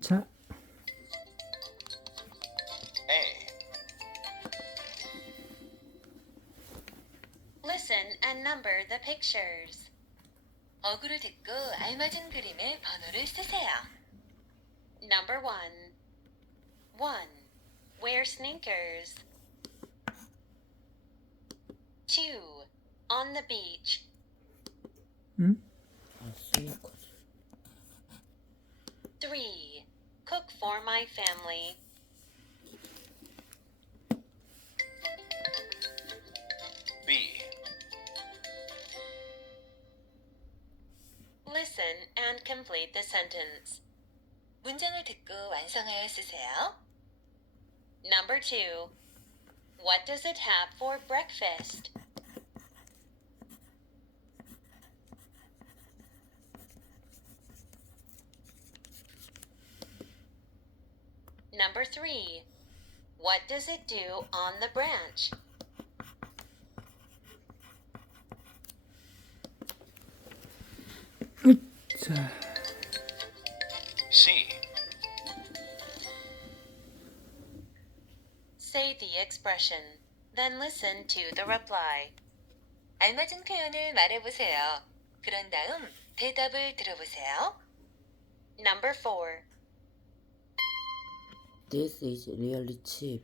자, A. Listen and number the pictures. 어구를 듣고 알맞은 그림의 번호를 쓰세요. Number 1. 1. Wear sneakers. 2. On the beach. 응? 아, 스니커즈. 3. Cook for my family. B. Listen and complete the sentence. 문장을 듣고 완성하여 쓰세요. Number 2. What does it have for breakfast? Number 3. What does it do on the branch? 자, C. Say the expression, then listen to the reply. 알맞은 표현을 말해보세요. 그런 다음 대답을 들어보세요. Number 4. This is really cheap.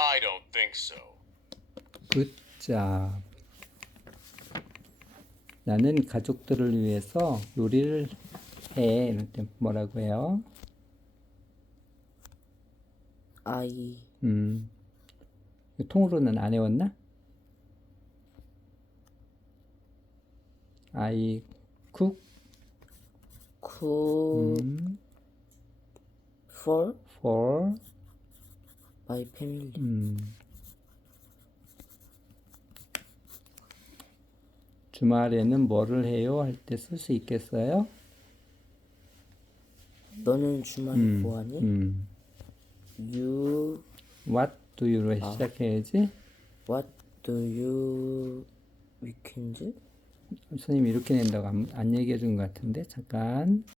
I don't think so. 굿잡. 나는 가족들을 위해서 요리를 해. 이럴 때 뭐라고 해요? I 음, 이거 통으로는 안 외웠나? I cook cook 음, for for my family. 음, 주말에는 뭐를 해요? 할 때 쓸 수 있겠어요? 너는 주말에 음, 뭐하니? 음. You What do you로 아. 시작해야지. what do you weekend? 선생님 이렇게 낸다고 안, 안 얘기해 준 것 같은데 잠깐